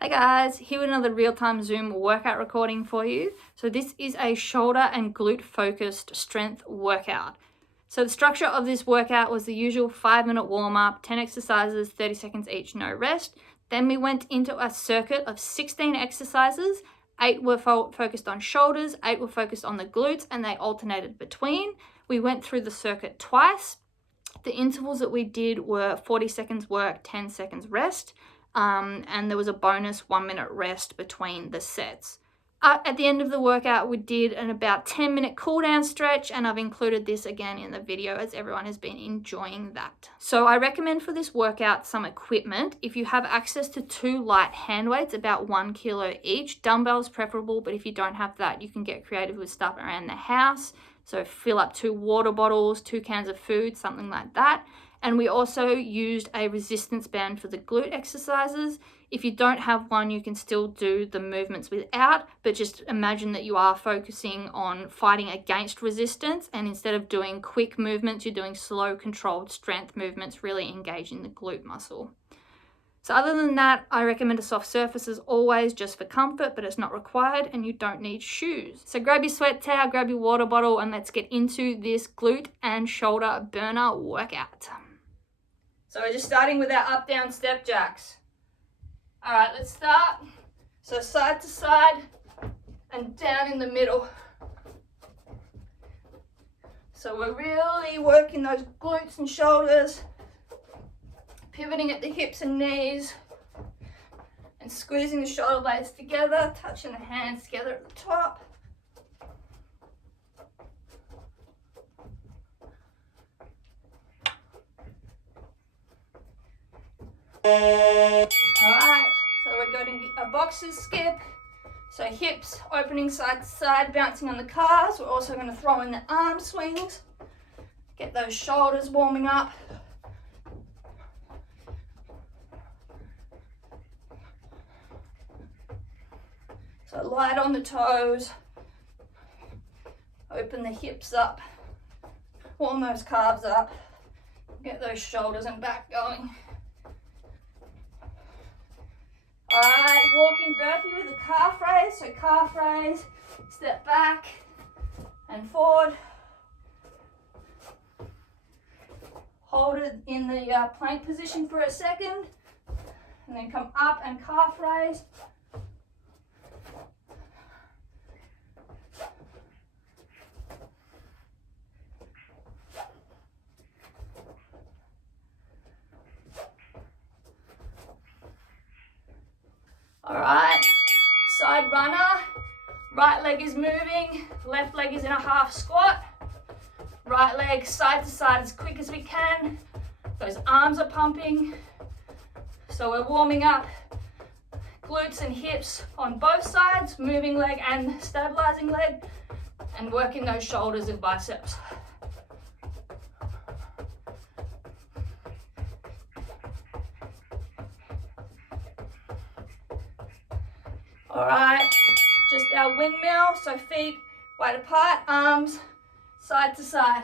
Hey guys, here with another real-time Zoom workout recording for you. So this is a shoulder and glute focused strength workout. So the structure of this workout was the usual 5-minute warm-up, 10 exercises, 30 seconds each, no rest. Then we went into a circuit of 16 exercises. 8 were focused on shoulders, 8 were focused on the glutes, and they alternated between. We went through the circuit twice. The intervals that we did were 40 seconds work, 10 seconds rest. And there was a bonus 1-minute rest between the sets. At the end of the workout, we did an about 10-minute cool down stretch, and I've included this again in the video as everyone has been enjoying that. So I recommend for this workout some equipment. If you have access to 2 light hand weights, about 1 kilo each, dumbbells preferable, but if you don't have that, you can get creative with stuff around the house. So fill up 2 water bottles, 2 cans of food, something like that. And we also used a resistance band for the glute exercises. If you don't have one, you can still do the movements without, but just imagine that you are focusing on fighting against resistance, and instead of doing quick movements, you're doing slow, controlled strength movements, really engaging the glute muscle. So other than that, I recommend a soft surface as always, just for comfort, but it's not required, and you don't need shoes. So grab your sweat towel, grab your water bottle, and let's get into this glute and shoulder burner workout. So we're just starting with our up, down, step jacks. All right, let's start. So side to side and down in the middle. So we're really working those glutes and shoulders, pivoting at the hips and knees, and squeezing the shoulder blades together, touching the hands together at the top. Alright, so we're going to get a boxer's skip. So hips opening side to side, bouncing on the calves. We're also going to throw in the arm swings. Get those shoulders warming up. So light on the toes. Open the hips up. Warm those calves up. Get those shoulders and back going. Alright, walking burpee with a calf raise. So calf raise, step back and forward. Hold it in the plank position for a second. And then come up and calf raise. Alright, side runner, right leg is moving, left leg is in a half squat, right leg side to side as quick as we can, those arms are pumping, so we're warming up glutes and hips on both sides, moving leg and stabilizing leg, and working those shoulders and biceps. Alright, just our windmill, so feet wide apart, arms side to side.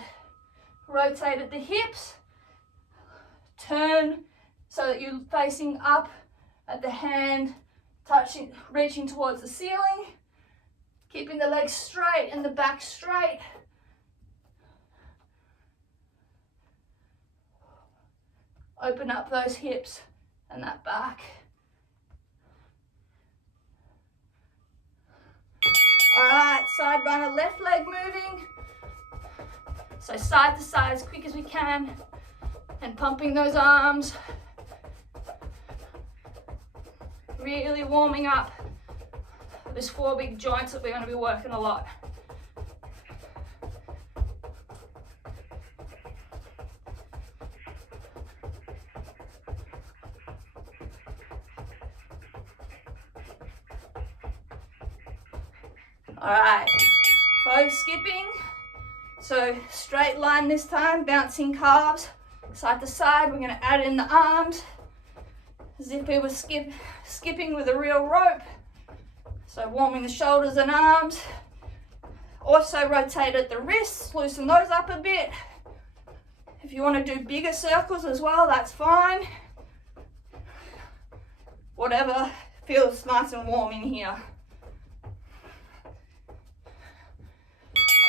Rotate at the hips, turn so that you're facing up at the hand, touching, reaching towards the ceiling, keeping the legs straight and the back straight. Open up those hips and that back. Alright, side runner, left leg moving. So side to side as quick as we can and pumping those arms. Really warming up those 4 big joints that we're going to be working a lot. Alright, Faux skipping. So straight line this time, bouncing calves side to side. We're going to add in the arms as if we were skipping with a real rope. So warming the shoulders and arms. Also rotate at the wrists, loosen those up a bit. If you want to do bigger circles as well, that's fine. Whatever Feels nice and warm in here.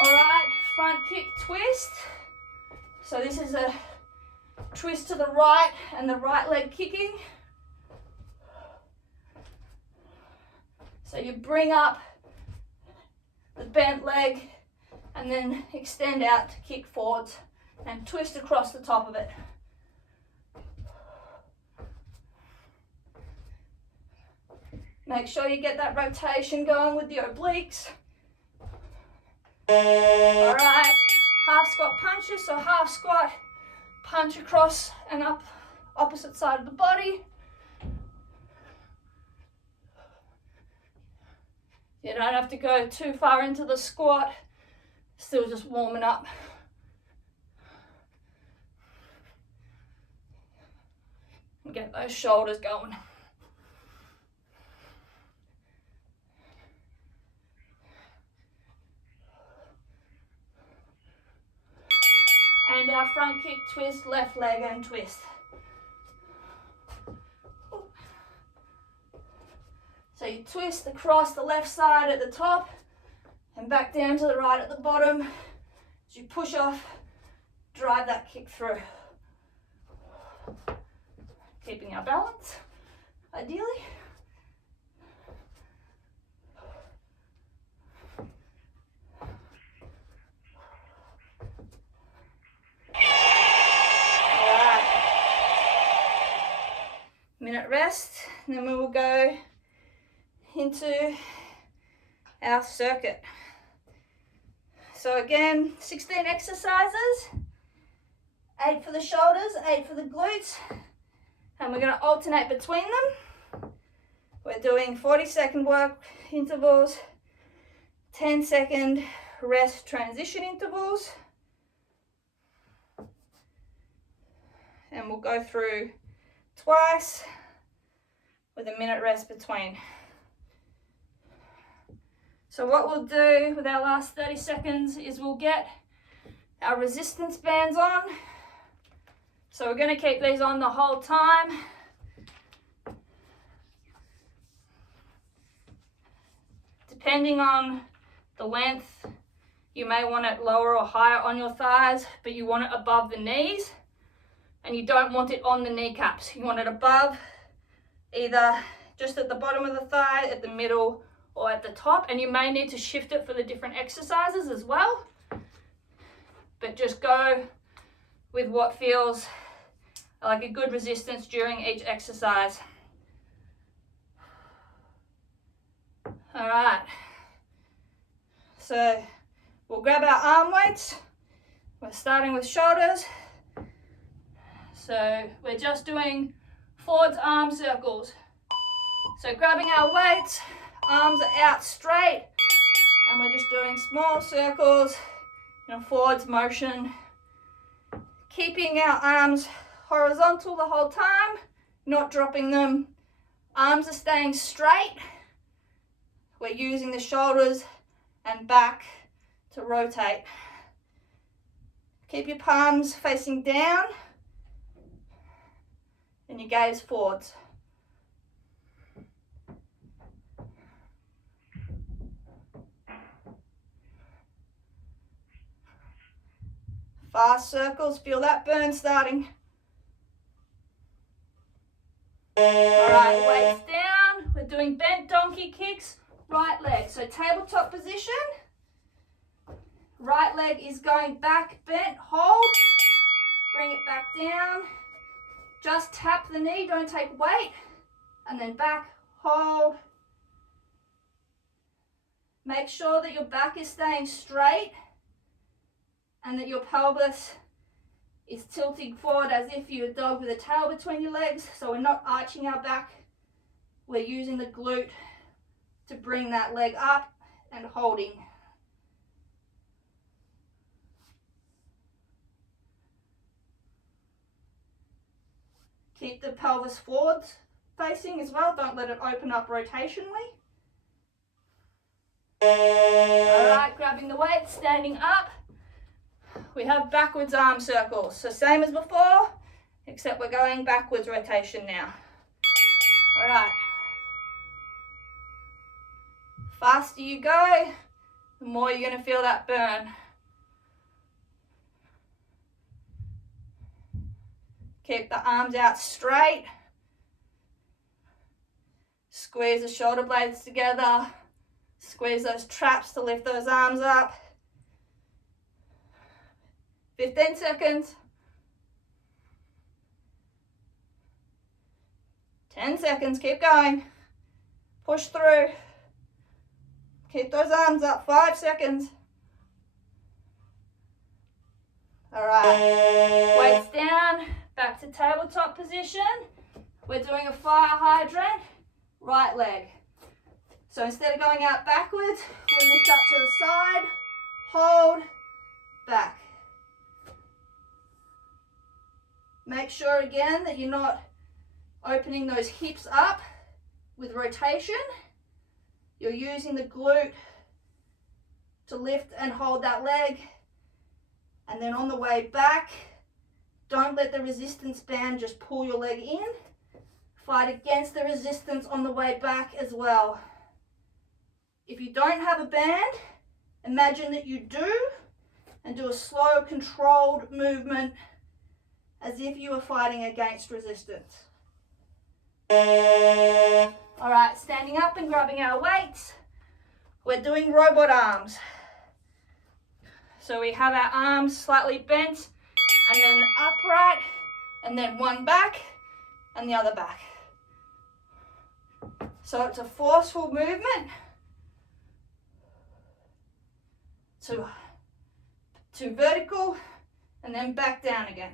All right, front kick twist. So this is a twist to the right and the right leg kicking. So you bring up the bent leg and then extend out to kick forwards and twist across the top of it. Make sure you get that rotation going with the obliques. All right, half squat punches. So half squat, punch across and up, opposite side of the body. You don't have to go too far into the squat, still just warming up. And get those shoulders going. And our front kick twist, left leg and twist. So you twist across the left side at the top and back down to the right at the bottom. As you push off, drive that kick through. Keeping our balance, ideally. Minute rest, and then we will go into our circuit. So again, 16 exercises, 8 for the shoulders, 8 for the glutes, and we're going to alternate between them. We're doing 40-second work intervals, 10-second rest transition intervals, and we'll go through twice with a minute rest between. So what we'll do with our last 30 seconds is we'll get our resistance bands on. So we're going to keep these on the whole time. Depending on the length, you may want it lower or higher on your thighs, but you want it above the knees. And you don't want it on the kneecaps. You want it above, either just at the bottom of the thigh, at the middle, or at the top. And you may need to shift it for the different exercises as well. But just go with what feels like a good resistance during each exercise. All right. So we'll grab our arm weights. We're starting with shoulders. So we're just doing forwards arm circles. So grabbing our weights, arms are out straight, and we're just doing small circles in a forwards motion. Keeping our arms horizontal the whole time, not dropping them. Arms are staying straight. We're using the shoulders and back to rotate. Keep your palms facing down and your gaze forwards. Fast circles, feel that burn starting. All right, weights down. We're doing bent donkey kicks, right leg. So tabletop position. Right leg is going back, bent, hold. Bring it back down. Just tap the knee, don't take weight. And then back, hold. Make sure that your back is staying straight and that your pelvis is tilting forward as if you're a dog with a tail between your legs. So we're not arching our back. We're using the glute to bring that leg up and holding. Keep the pelvis forwards facing as well. Don't let it open up rotationally. All right, grabbing the weight, standing up. We have backwards arm circles. So same as before, except we're going backwards rotation now. All right. Faster you go, the more you're going to feel that burn. Keep the arms out straight. Squeeze the shoulder blades together. Squeeze those traps to lift those arms up. 15 seconds. 10 seconds, keep going. Push through. Keep those arms up, 5 seconds. All right, weights down, back to tabletop position. We're doing a fire hydrant, right leg. So instead of going out backwards, we lift up to the side, hold, back. Make sure again that you're not opening those hips up with rotation. You're using the glute to lift and hold that leg. And then on the way back, don't let the resistance band just pull your leg in. Fight against the resistance on the way back as well. If you don't have a band, imagine that you do, and do a slow, controlled movement as if you were fighting against resistance. All right, standing up and grabbing our weights. We're doing robot arms. So we have our arms slightly bent and then upright, and then one back and the other back. So it's a forceful movement to vertical and then back down again.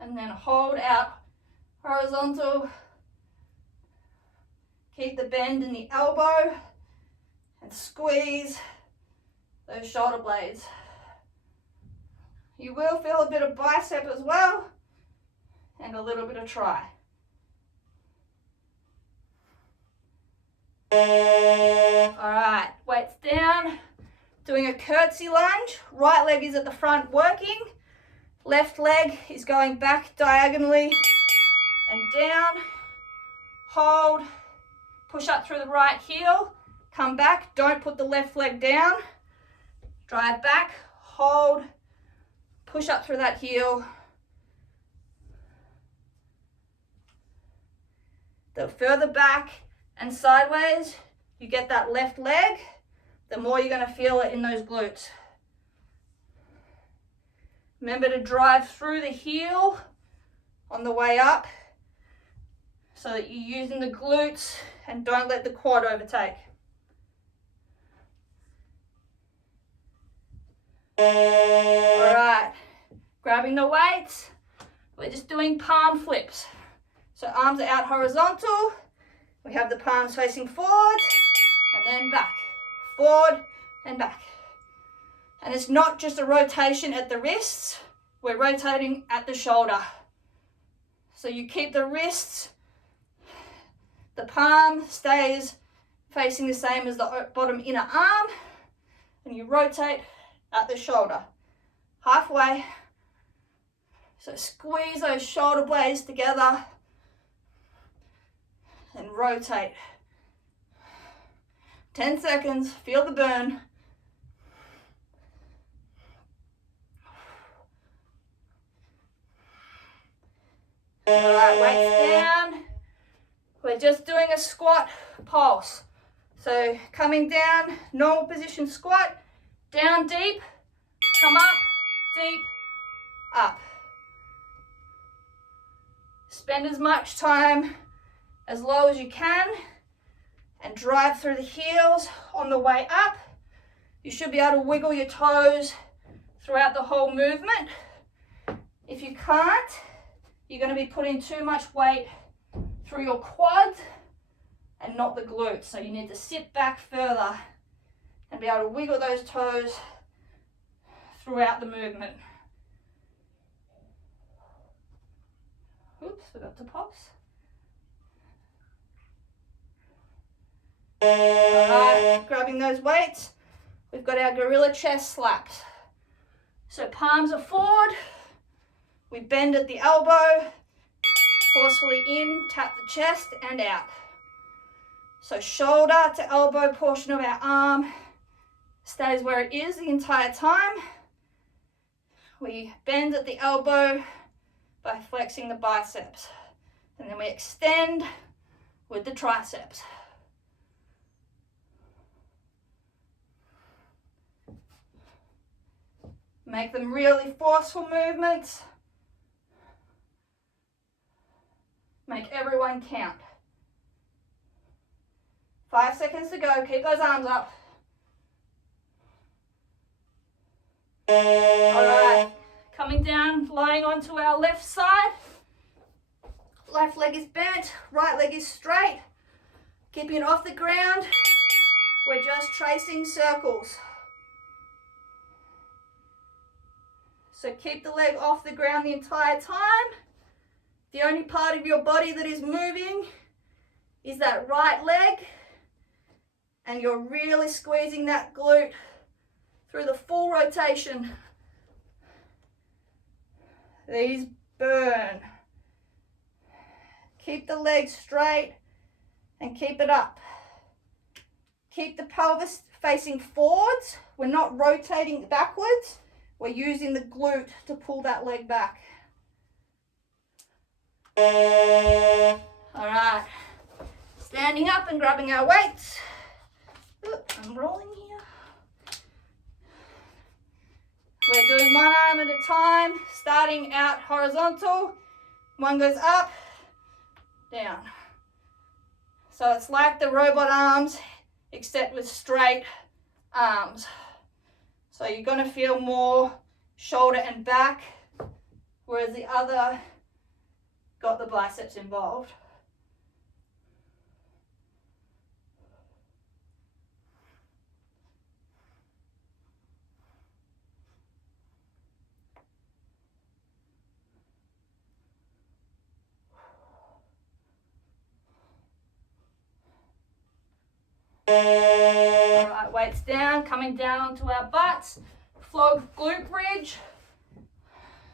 And then hold out horizontal. Keep the bend in the elbow and squeeze those shoulder blades. You will feel a bit of bicep as well and a little bit of tri. All right, weights down, doing a curtsy lunge. Right leg is at the front working. Left leg is going back diagonally and down. Hold, push up through the right heel, come back, don't put the left leg down. Drive back, hold, push up through that heel. The further back and sideways you get that left leg, the more you're going to feel it in those glutes. Remember to drive through the heel on the way up so that you're using the glutes and don't let the quad overtake. All right, grabbing the weights, we're just doing palm flips. So arms are out horizontal, we have the palms facing forward and then back, forward and back. And it's not just a rotation at the wrists, we're rotating at the shoulder. So you keep the wrists, the palm stays facing the same as the bottom inner arm, and you rotate at the shoulder, halfway. So squeeze those shoulder blades together and rotate. 10 seconds, feel the burn. All right, weights down. We're just doing a squat pulse. So coming down, normal position squat, down deep, come up, deep, up. Spend as much time as low as you can and drive through the heels on the way up. You should be able to wiggle your toes throughout the whole movement. If you can't, you're going to be putting too much weight through your quads and not the glutes. So you need to sit back further and be able to wiggle those toes throughout the movement. Oops, forgot to pause. Alright, grabbing those weights, we've got our gorilla chest slaps. So palms are forward, we bend at the elbow, forcefully in, tap the chest and out. So shoulder to elbow portion of our arm stays where it is the entire time. We bend at the elbow by flexing the biceps. And then we extend with the triceps. Make them really forceful movements. Make everyone count. 5 seconds to go. Keep those arms up. All right. Coming down, lying onto our left side. Left leg is bent, right leg is straight. Keeping it off the ground. We're just tracing circles. So keep the leg off the ground the entire time. The only part of your body that is moving is that right leg. And you're really squeezing that glute through the full rotation. These burn. Keep the legs straight and keep it up. Keep the pelvis facing forwards. We're not rotating backwards. We're using the glute to pull that leg back. All right. Standing up and grabbing our weights. Oops, I'm rolling here. We're doing one arm at a time, starting out horizontal. One goes up, down. So it's like the robot arms, except with straight arms. So you're going to feel more shoulder and back, whereas the other got the biceps involved. All right, weights down, coming down onto our butts. Flow glute bridge.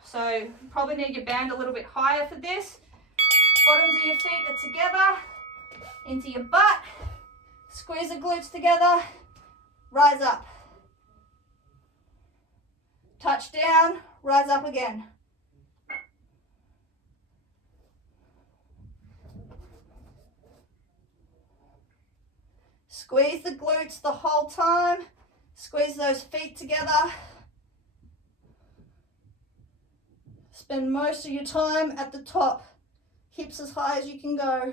So you probably need your band a little bit higher for this. Bottoms of your feet are together, into your butt. Squeeze the glutes together, rise up. Touch down, rise up again. Squeeze the glutes the whole time. Squeeze those feet together. Spend most of your time at the top. Hips as high as you can go.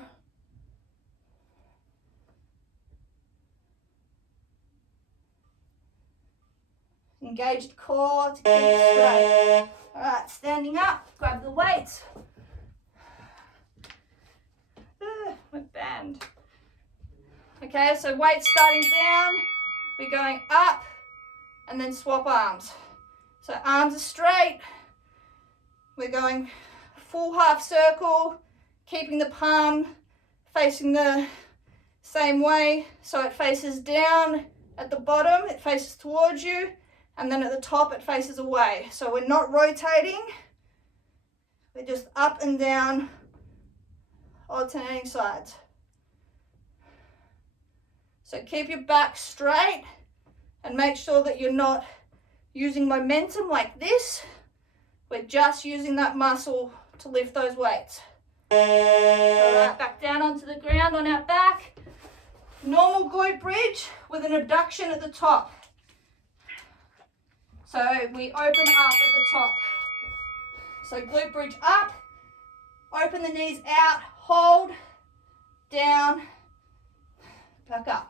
Engaged core to keep straight. All right, standing up, grab the weights. My band. Okay, so weights starting down, we're going up and then swap arms. So arms are straight, we're going full half circle, keeping the palm facing the same way. So it faces down at the bottom, it faces towards you, and then at the top it faces away. So we're not rotating, we're just up and down, alternating sides. So keep your back straight and make sure that you're not using momentum like this. We're just using that muscle to lift those weights. All right, back down onto the ground on our back. Normal glute bridge with an abduction at the top. So we open up at the top. So glute bridge up, open the knees out, hold, down, back up.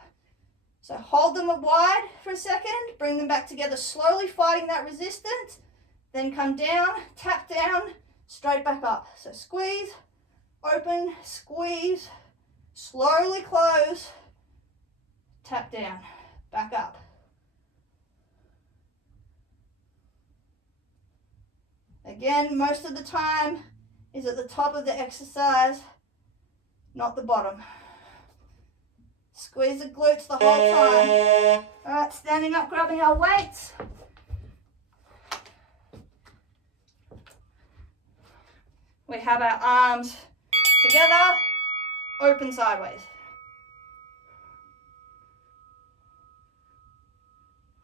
So hold them wide for a second, bring them back together slowly, fighting that resistance, then come down, tap down, straight back up. So squeeze, open, squeeze, slowly close, tap down, back up. Again, most of the time is at the top of the exercise, not the bottom. Squeeze the glutes the whole time. All right, standing up, grabbing our weights. We have our arms together, open sideways.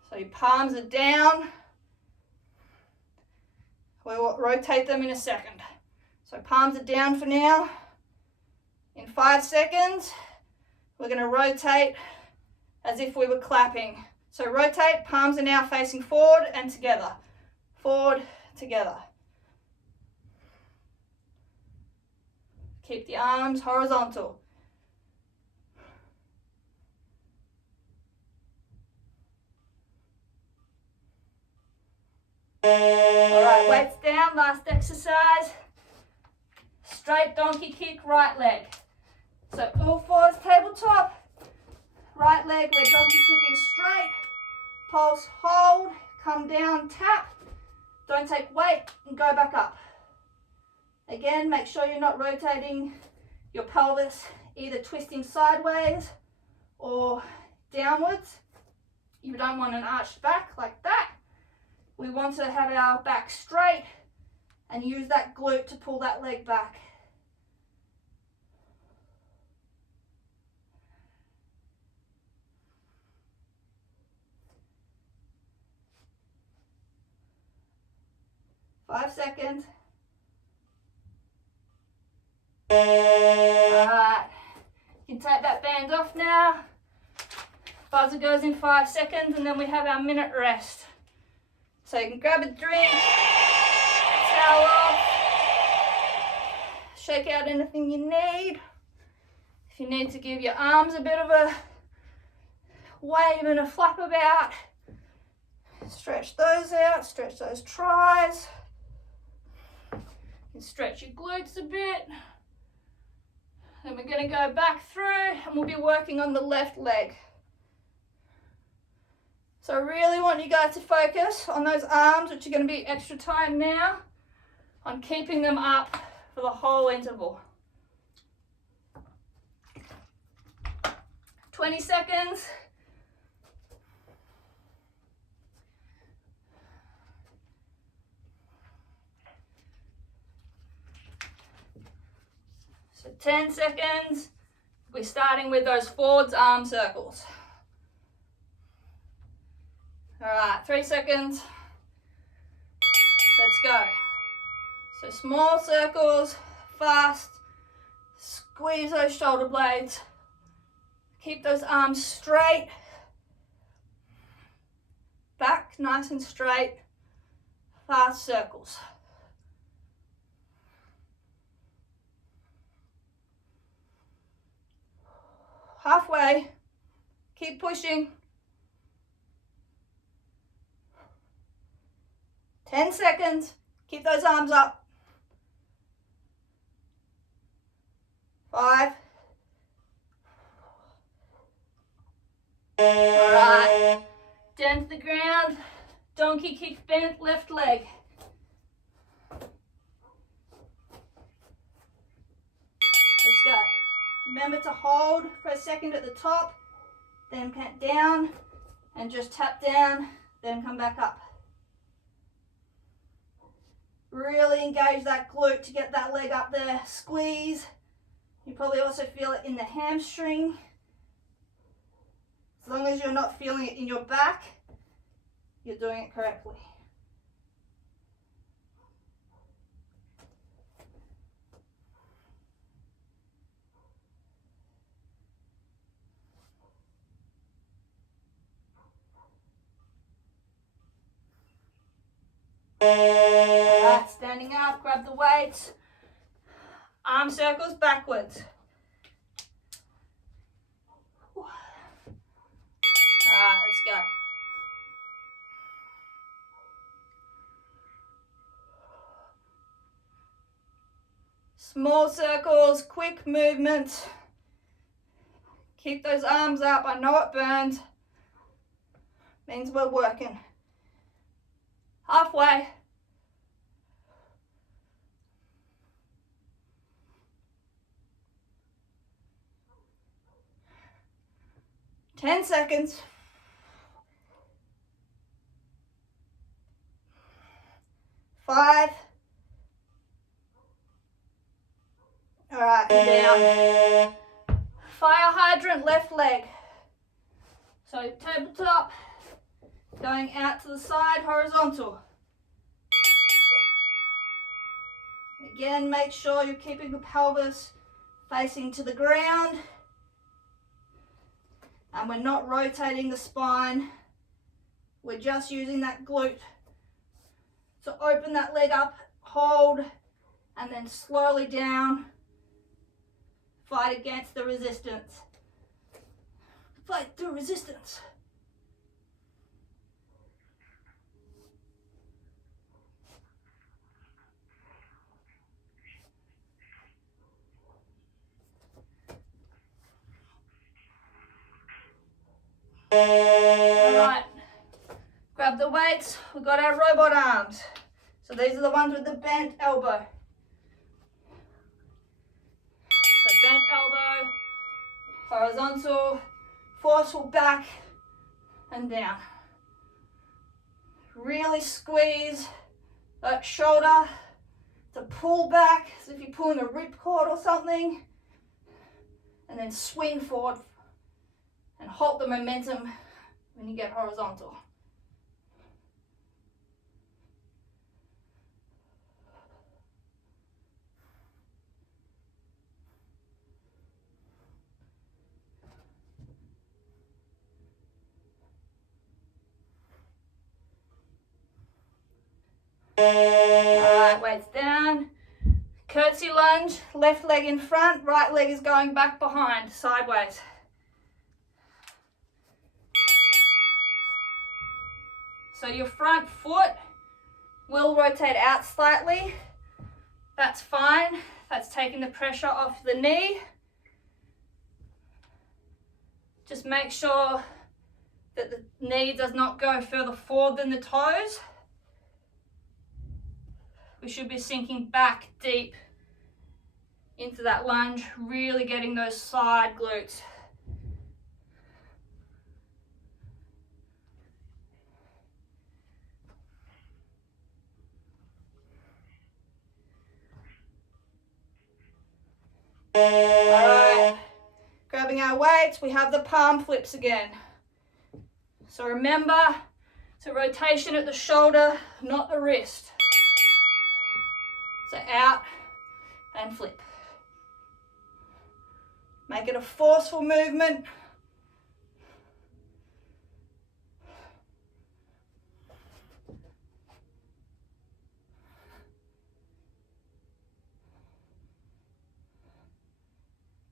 So your palms are down. We'll rotate them in a second. So palms are down for now. In 5 seconds, we're going to rotate as if we were clapping. So rotate, palms are now facing forward and together. Forward, together. Keep the arms horizontal. All right, weights down, last exercise. Straight donkey kick, right leg. So all fours, tabletop. Right leg, we're donkey kicking straight. Pulse, hold, come down, tap. Don't take weight and go back up. Again, make sure you're not rotating your pelvis, either twisting sideways or downwards. You don't want an arched back like that. We want to have our back straight and use that glute to pull that leg back. Five seconds. Alright, you can take that band off now. Buzzer goes in 5 seconds and then we have our minute rest. So you can grab a drink, towel off, shake out anything you need. If you need to give your arms a bit of a wave and a flap about, stretch those out, stretch those tries. You can stretch your glutes a bit. Then we're going to go back through and we'll be working on the left leg. So I really want you guys to focus on those arms, which are going to be extra time now, on keeping them up for the whole interval. 20 seconds. So 10 seconds. We're starting with those forwards arm circles. All right, 3 seconds. Let's go. So small circles, fast. Squeeze those shoulder blades. Keep those arms straight. Back nice and straight. Fast circles. Halfway. Keep pushing. 10 seconds. Keep those arms up. 5. All right. Down to the ground. Donkey kick bent left leg. Let's go. Remember to hold for a second at the top, then count down and just tap down, then come back up. Really engage that glute to get that leg up there. Squeeze. You probably also feel it in the hamstring. As long as you're not feeling it in your back, you're doing it correctly. Alright, standing up, grab the weights. Arm circles backwards. Alright, let's go. Small circles, quick movements. Keep those arms up. I know it burns. Means we're working. Halfway. Ten seconds. 5. All right, down. Fire hydrant left leg. So tabletop, Going out to the side, horizontal. Again, make sure you're keeping the pelvis facing to the ground. And we're not rotating the spine. We're just using that glute to open that leg up, hold, and then slowly down. Fight against the resistance. Fight through resistance. Alright, grab the weights, we've got our robot arms. So these are the ones with the bent elbow. So bent elbow, horizontal, forceful back and down. Really squeeze that shoulder to pull back, as if you're pulling a ripcord or something, and then swing forward and hold the momentum when you get horizontal. Alright, weights down. Curtsy lunge, left leg in front, right leg is going back behind, sideways. So your front foot will rotate out slightly. That's fine. That's taking the pressure off the knee. Just make sure that the knee does not go further forward than the toes. We should be sinking back deep into that lunge, really getting those side glutes. Alright, grabbing our weights, we have the palm flips again. So remember, it's a rotation at the shoulder, not the wrist. So out and flip. Make it a forceful movement.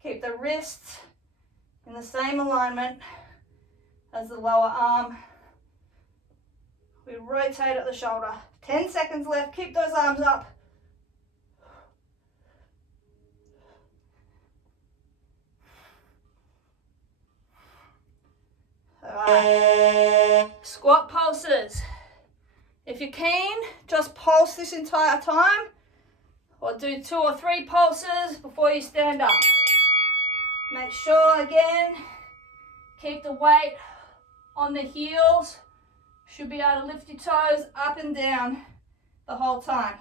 Keep the wrists in the same alignment as the lower arm. We rotate at the shoulder. 10 seconds left, keep those arms up. Alright, squat pulses. If you're keen, just pulse this entire time, or do 2 or 3 pulses before you stand up. Make sure, again, keep the weight on the heels. Should be able to lift your toes up and down the whole time.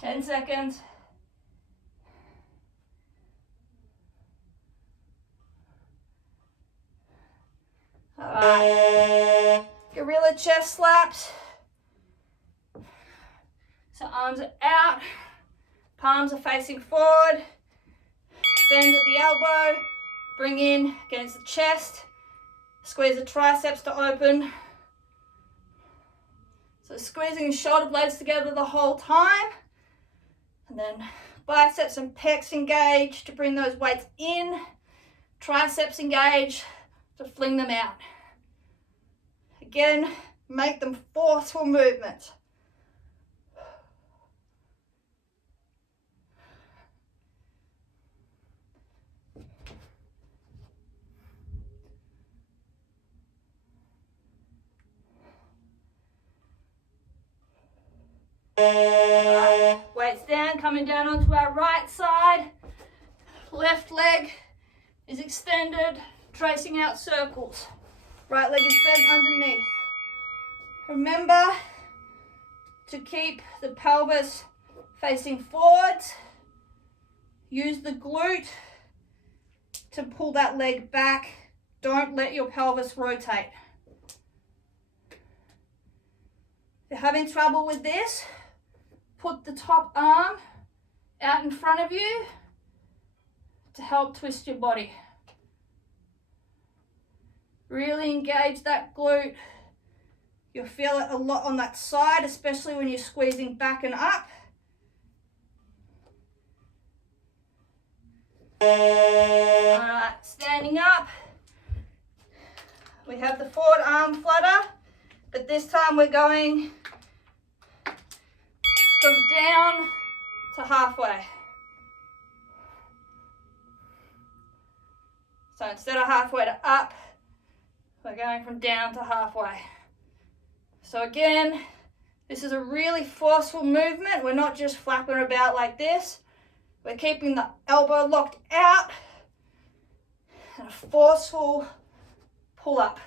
Ten seconds. Alright. Gorilla chest slaps. So arms are out, palms are facing forward. Bend at the elbow, bring in against the chest. Squeeze the triceps to open. So squeezing the shoulder blades together the whole time. And then biceps and pecs engage to bring those weights in. Triceps engage to fling them out. Again, make them forceful movements. Weights down, coming down onto our right side. Left leg is extended, tracing out circles. Right leg is bent underneath. Remember to keep the pelvis facing forwards. Use the glute to pull that leg back. Don't let your pelvis rotate. If you're having trouble with this, put the top arm out in front of you to help twist your body. Really engage that glute. You'll feel it a lot on that side, especially when you're squeezing back and up. Alright, standing up. We have the forward arm flutter, but this time we're going from down to halfway. So instead of halfway to up, we're going from down to halfway. So again, this is a really forceful movement. We're not just flapping about like this. We're keeping the elbow locked out and a forceful pull up.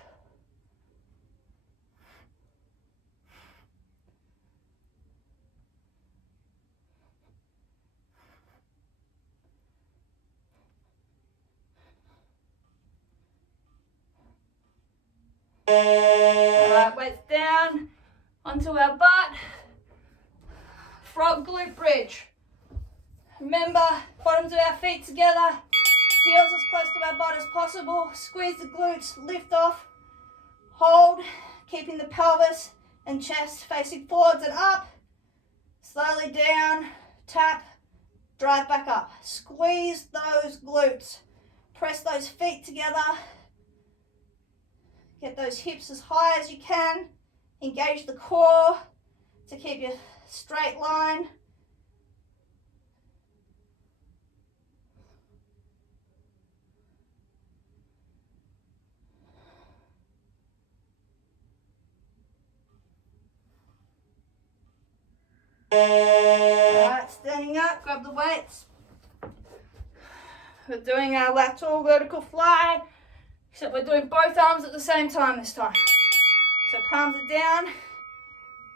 Alright, weights down onto our butt. Frog glute bridge. Remember, bottoms of our feet together, heels as close to our butt as possible. Squeeze the glutes, lift off, hold, keeping the pelvis and chest facing forwards and up. Slowly down, tap, drive back up. Squeeze those glutes. Press those feet together. Get those hips as high as you can. Engage the core to keep your straight line. Alright, standing up, grab the weights. We're doing our lateral vertical fly. Except we're doing both arms at the same time this time. So palms are down,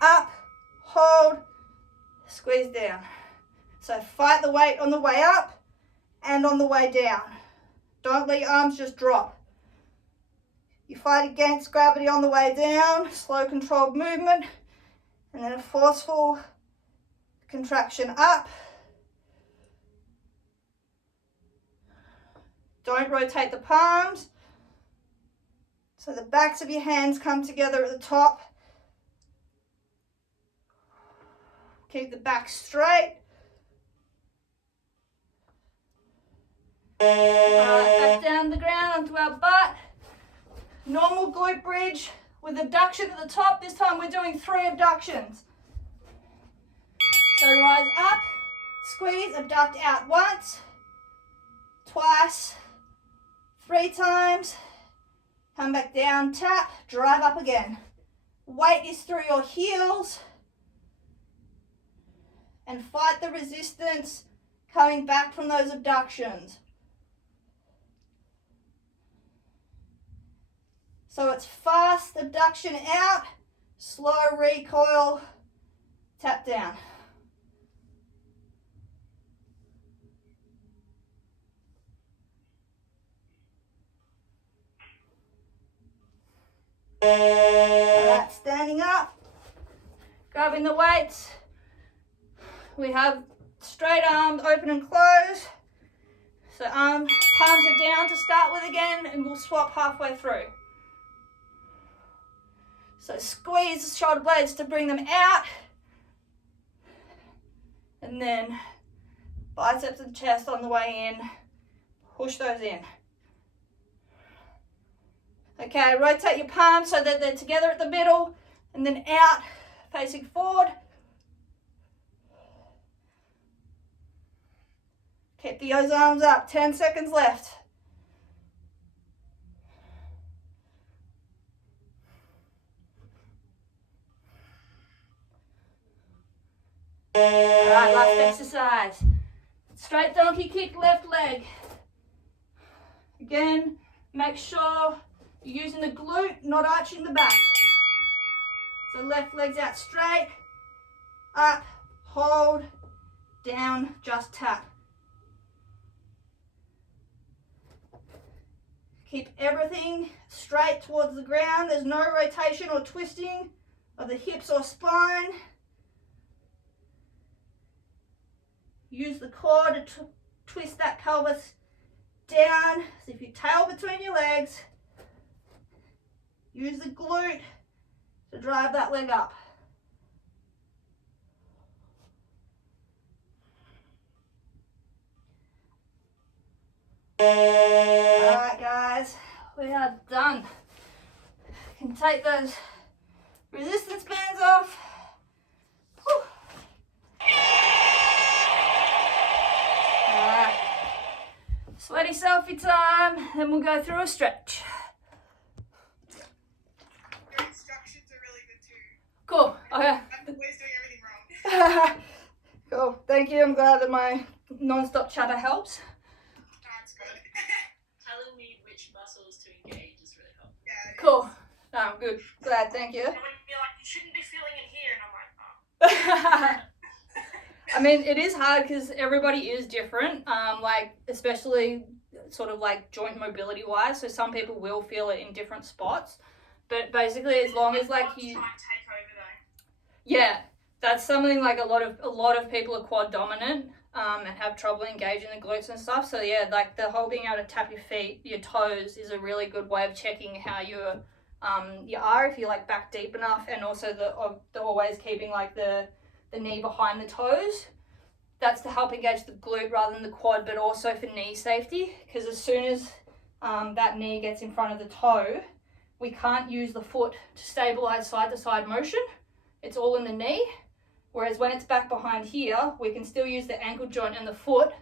up, hold, squeeze down. So fight the weight on the way up and on the way down. Don't let your arms just drop. You fight against gravity on the way down, slow controlled movement, and then a forceful contraction up. Don't rotate the palms. So the backs of your hands come together at the top. Keep the back straight. Back down the ground onto our butt. Normal glute bridge with abduction at the top. This time we're doing 3 abductions. So rise up, squeeze, abduct out once, twice, 3 times. Come back down, tap, drive up again. Weight is through your heels. And fight the resistance coming back from those abductions. So it's fast abduction out, slow recoil, tap down. Alright, standing up, grabbing the weights. We have straight arms open and close. So palms are down to start with again, and we'll swap halfway through. So squeeze the shoulder blades to bring them out. And then biceps and chest on the way in. Push those in. Okay, rotate your palms so that they're together at the middle and then out, facing forward. Keep those arms up, 10 seconds left. Alright, last exercise. Straight donkey kick, left leg. Again, make sure you're using the glute, not arching the back. So left leg's out straight, up, hold, down, just tap. Keep everything straight towards the ground. There's no rotation or twisting of the hips or spine. Use the core to twist that pelvis down. So if you tail between your legs, use the glute to drive that leg up. Alright guys, we are done. You can take those resistance bands off. Whew. Alright, sweaty selfie time, then we'll go through a stretch. Your instructions are really good too. Cool, okay. I'm always doing everything wrong. Cool, thank you. I'm glad that my non-stop chatter helps. That's good. Telling me which muscles to engage is really helpful. Yeah, it Cool. is. No, good. Glad, thank you. And when you're like, you shouldn't be feeling it here, and I'm like, oh. I mean, it is hard because everybody is different, like especially sort of like joint mobility wise. So some people will feel it in different spots, but basically as long as like you, Try and take over though. yeah, that's something like a lot of people are quad dominant and have trouble engaging the glutes and stuff. So yeah, like the whole being able to tap your feet, your toes is a really good way of checking how you are, if you're like back deep enough, and also the always keeping like the knee behind the toes. That's to help engage the glute rather than the quad, but also for knee safety, because as soon as that knee gets in front of the toe, we can't use the foot to stabilize side to side motion. It's all in the knee. Whereas when it's back behind here, we can still use the ankle joint and the foot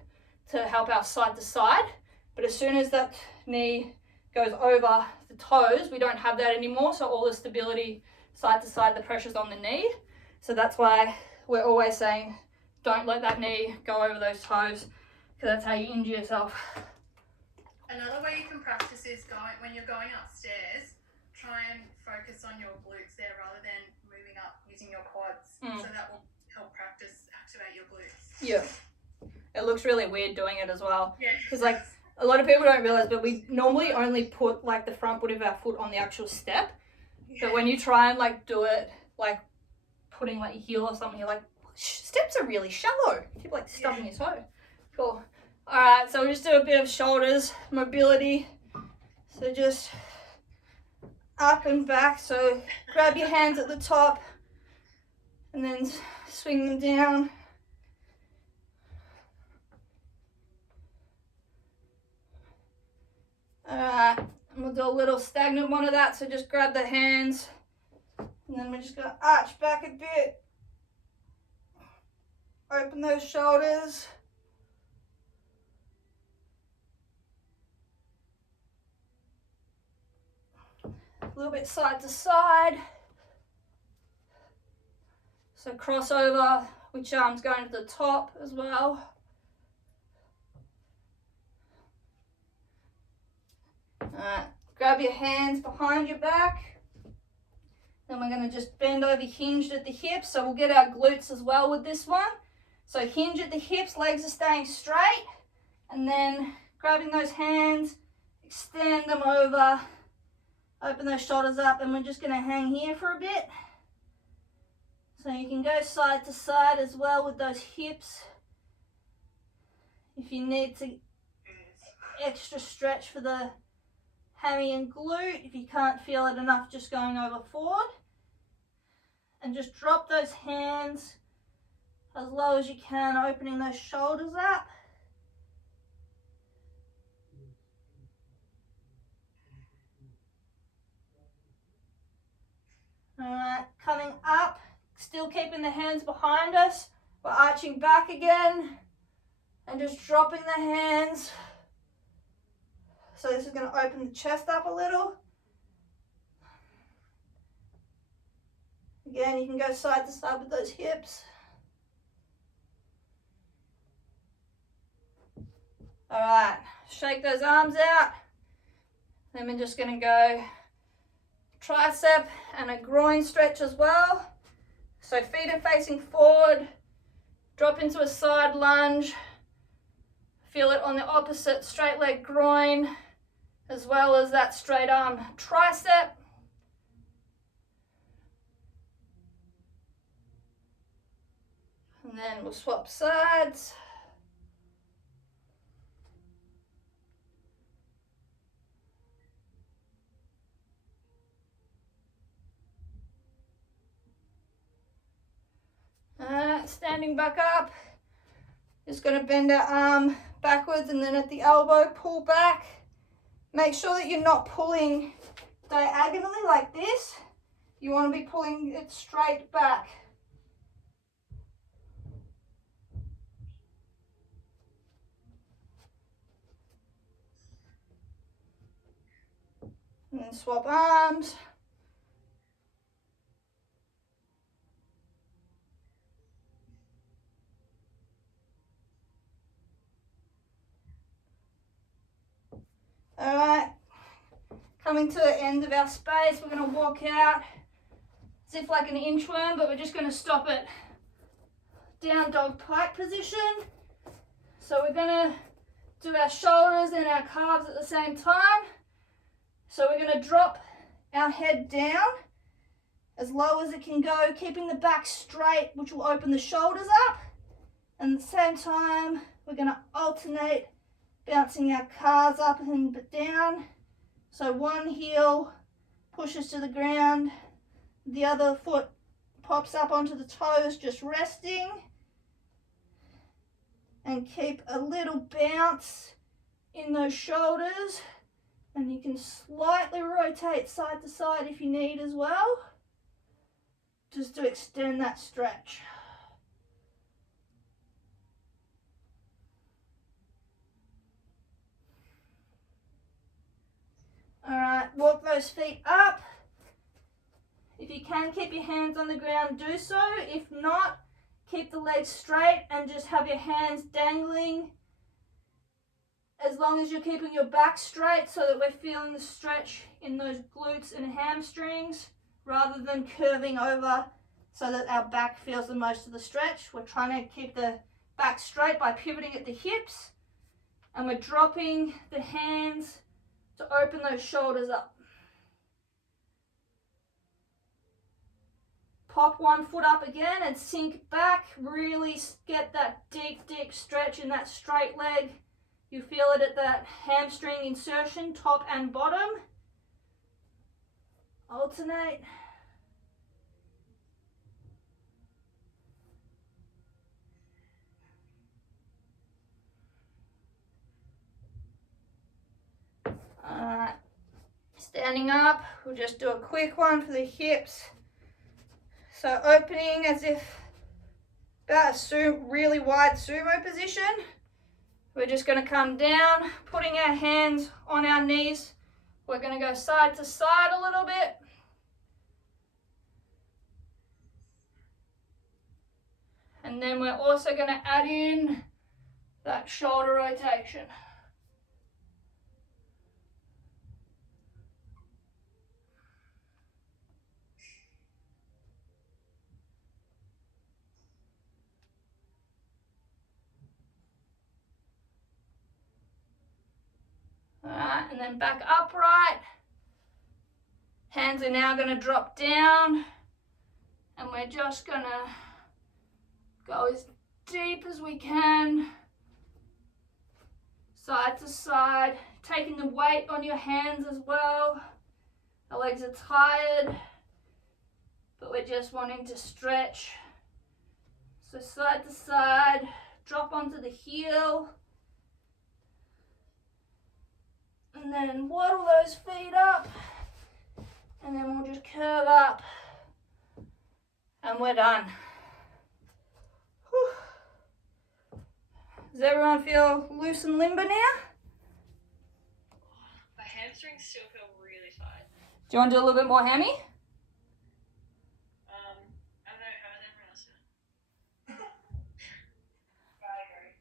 to help our side to side. But as soon as that knee goes over the toes, we don't have that anymore. So all the stability side to side, the pressure's on the knee. So that's why we're always saying, don't let that knee go over those toes, because that's how you injure yourself. Another way you can practice is when you're going upstairs, try and focus on your glutes there rather than moving up using your quads. So that will help practice activate your glutes. Yeah. It looks really weird doing it as well. Yeah. Because like a lot of people don't realize, but we normally only put like the front foot of our foot on the actual step. Yeah. But when you try and like do it, like putting like your heel or something, you're like, steps are really shallow. You keep like stubbing your toe. Cool. All right, so we'll just do a bit of shoulders mobility. So just up and back. So grab your hands at the top and then swing them down. All right, and we'll do a little stagnant one of that. So just grab the hands and then we're just gonna arch back a bit. Open those shoulders. A little bit side to side. So cross over, which arm's going to the top as well. Alright, grab your hands behind your back. Then we're going to just bend over hinged at the hips. So we'll get our glutes as well with this one. So hinge at the hips, legs are staying straight. And then grabbing those hands, extend them over. Open those shoulders up, and we're just going to hang here for a bit. So you can go side to side as well with those hips. If you need to extra stretch for the hammy and glute, if you can't feel it enough, just going over forward. And just drop those hands as low as you can, opening those shoulders up. Alright, coming up, still keeping the hands behind us. We're arching back again and just dropping the hands. So this is going to open the chest up a little. Again, you can go side to side with those hips. Alright, shake those arms out. Then we're just gonna go tricep and a groin stretch as well. So feet are facing forward, drop into a side lunge, feel it on the opposite straight leg groin, as well as that straight arm tricep. And then we'll swap sides. Standing back up, just going to bend our arm backwards and then at the elbow pull back. Make sure that you're not pulling diagonally like this. You want to be pulling it straight back. And then swap arms. All right, coming to the end of our space, we're going to walk out as if like an inchworm, but we're just going to stop it down dog pike position. So we're going to do our shoulders and our calves at the same time. So we're going to drop our head down as low as it can go, keeping the back straight, which will open the shoulders up. And at the same time, we're going to alternate bouncing our calves up and down. So one heel pushes to the ground, the other foot pops up onto the toes, just resting. And keep a little bounce in those shoulders. And you can slightly rotate side to side if you need as well, just to extend that stretch. All right, walk those feet up. If you can keep your hands on the ground, do so. If not, keep the legs straight and just have your hands dangling, as long as you're keeping your back straight so that we're feeling the stretch in those glutes and hamstrings, rather than curving over so that our back feels the most of the stretch. We're trying to keep the back straight by pivoting at the hips, and we're dropping the hands to open those shoulders up. Pop one foot up again and sink back. Really get that deep, deep stretch in that straight leg. You feel it at that hamstring insertion, top and bottom. Alternate. Alright, standing up, we'll just do a quick one for the hips. So opening as if about a really wide sumo position. We're just going to come down, putting our hands on our knees. We're going to go side to side a little bit. And then we're also going to add in that shoulder rotation. Alright, and then back upright. Hands are now going to drop down, and we're just going to go as deep as we can, side to side, taking the weight on your hands as well. Our legs are tired, but we're just wanting to stretch. So side to side, drop onto the heel. And then waddle those feet up, and then we'll just curve up, and we're done. Whew. Does everyone feel loose and limber now? My hamstrings still feel really tight. Do you want to do a little bit more hammy? I don't know, how does everyone else feel? I agree.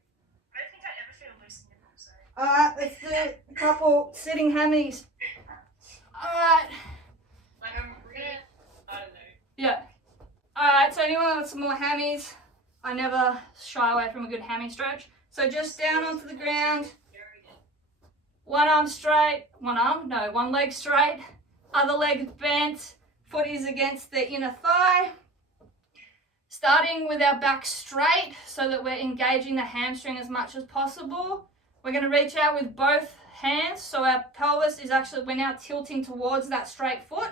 I don't think I ever feel loose in the middle, so. Alright, let's do a couple sitting hammies. right. Like I'm really, I don't know. Yeah. Alright, so anyone with some more hammies, I never shy away from a good hammy stretch. So just down onto the ground, one arm straight, one leg straight, other leg bent, foot is against the inner thigh. Starting with our back straight so that we're engaging the hamstring as much as possible. We're going to reach out with both hands, so our pelvis is actually, we're now tilting towards that straight foot.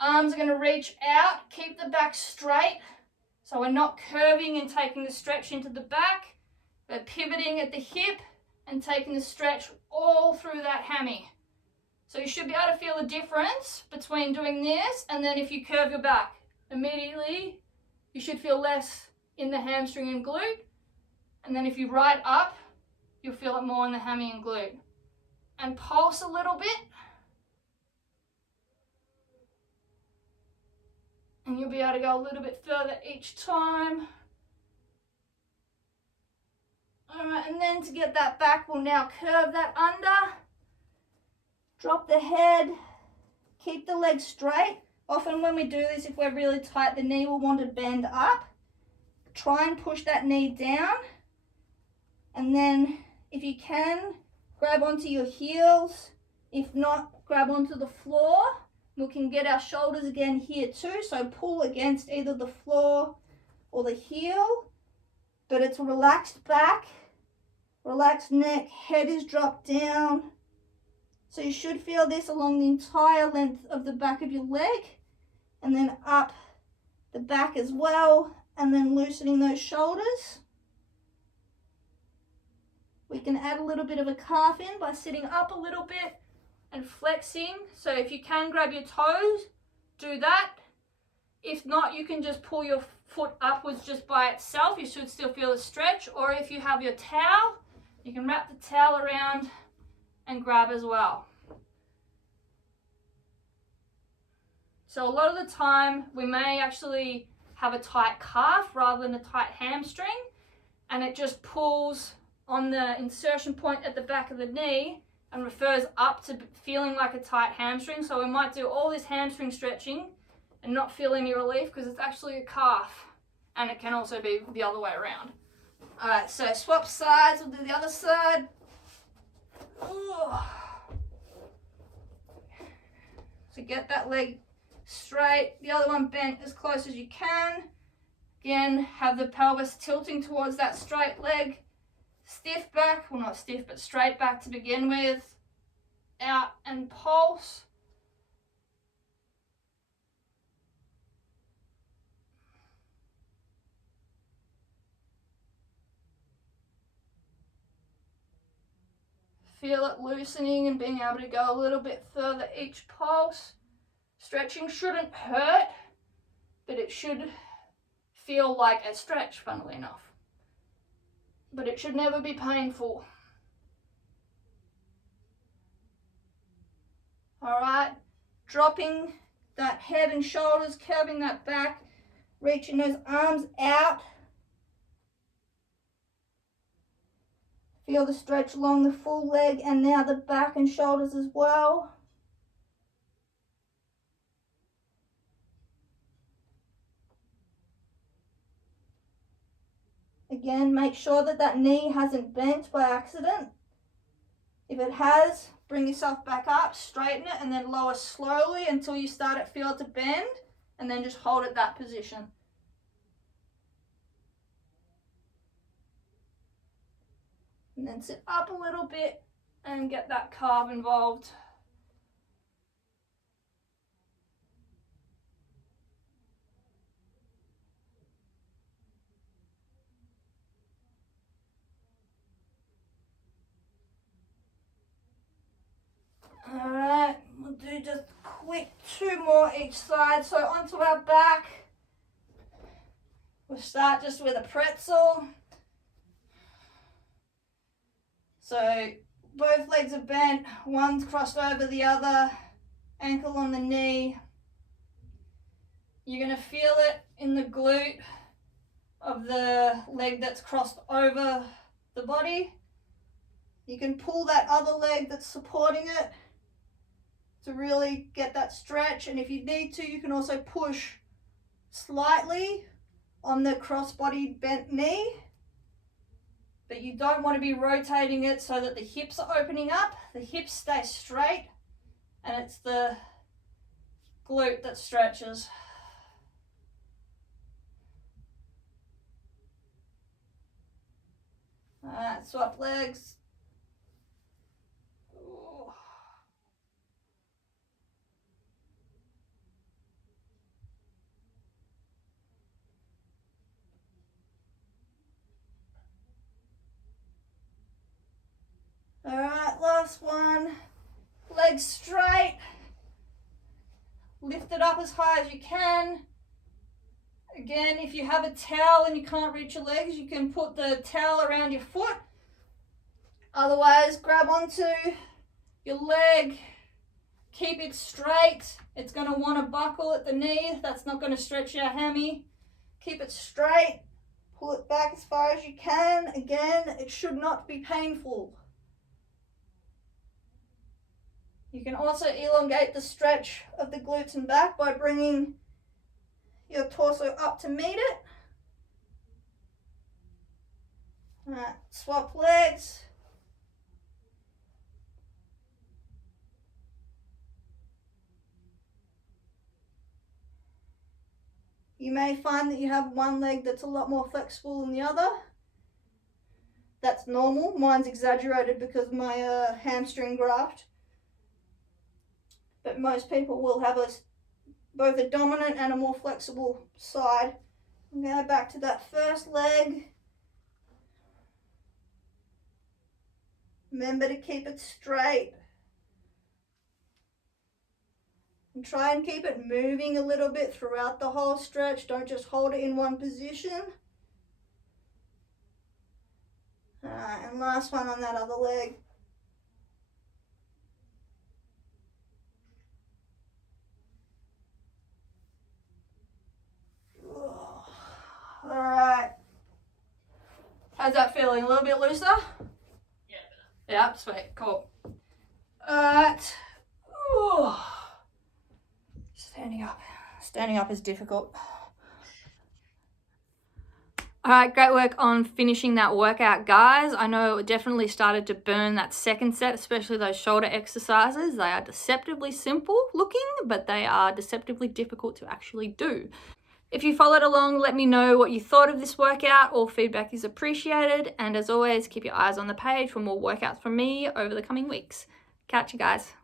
Arms are going to reach out, keep the back straight, so we're not curving and taking the stretch into the back. We're pivoting at the hip and taking the stretch all through that hammy. So you should be able to feel the difference between doing this and then if you curve your back. Immediately, you should feel less in the hamstring and glute. And then if you right up, you'll feel it more in the hammy and glute. And pulse a little bit. And you'll be able to go a little bit further each time. Alright, and then to get that back, we'll now curve that under. Drop the head. Keep the legs straight. Often when we do this, if we're really tight, the knee will want to bend up. Try and push that knee down. And then, if you can, grab onto your heels. If not, grab onto the floor. We can get our shoulders again here too. So pull against either the floor or the heel. But it's relaxed back, relaxed neck, head is dropped down. So you should feel this along the entire length of the back of your leg. And then up the back as well. And then loosening those shoulders. We can add a little bit of a calf in by sitting up a little bit and flexing. So if you can grab your toes, do that. If not, you can just pull your foot upwards just by itself. You should still feel a stretch. Or if you have your towel, you can wrap the towel around and grab as well. So a lot of the time we may actually have a tight calf rather than a tight hamstring, and it just pulls on the insertion point at the back of the knee and refers up to feeling like a tight hamstring. So we might do all this hamstring stretching and not feel any relief because it's actually a calf, and it can also be the other way around. All right, so swap sides, we'll do the other side. Ooh. So get that leg straight, the other one bent as close as you can. Again, have the pelvis tilting towards that straight leg. Stiff back, well not stiff, but straight back to begin with. Out and pulse. Feel it loosening and being able to go a little bit further each pulse. Stretching shouldn't hurt, but it should feel like a stretch, funnily enough. But it should never be painful. All right, dropping that head and shoulders, curving that back, reaching those arms out. Feel the stretch along the full leg and now the back and shoulders as well. Again, make sure that that knee hasn't bent by accident. If it has, bring yourself back up, straighten it, and then lower slowly until you start to feel it to bend, and then just hold at that position. And then sit up a little bit and get that calf involved. All right, we'll do just quick 2 more each side. So onto our back. We'll start just with a pretzel. So both legs are bent, one's crossed over the other, ankle on the knee. You're going to feel it in the glute of the leg that's crossed over the body. You can pull that other leg that's supporting it to really get that stretch. And if you need to, you can also push slightly on the cross-body bent knee, but you don't want to be rotating it so that the hips are opening up. The hips stay straight, and it's the glute that stretches. All right, swap legs. Ooh. All right, last one. Legs straight. Lift it up as high as you can. Again, if you have a towel and you can't reach your legs, you can put the towel around your foot. Otherwise, grab onto your leg. Keep it straight. It's going to want to buckle at the knee. That's not going to stretch your hammy. Keep it straight. Pull it back as far as you can. Again, it should not be painful. You can also elongate the stretch of the glutes and back by bringing your torso up to meet it. All right, swap legs. You may find that you have one leg that's a lot more flexible than the other. That's normal. Mine's exaggerated because of my hamstring graft. But most people will have both a dominant and a more flexible side. I'm going to go back to that first leg. Remember to keep it straight. And try and keep it moving a little bit throughout the whole stretch. Don't just hold it in one position. Alright, and last one on that other leg. Alright. How's that feeling? A little bit looser? Yeah, better. Yeah, sweet, cool. Alright. Standing up. Standing up is difficult. Alright, great work on finishing that workout, guys. I know it definitely started to burn that second set, especially those shoulder exercises. They are deceptively simple looking, but they are deceptively difficult to actually do. If you followed along, let me know what you thought of this workout. All feedback is appreciated. And as always, keep your eyes on the page for more workouts from me over the coming weeks. Catch you guys.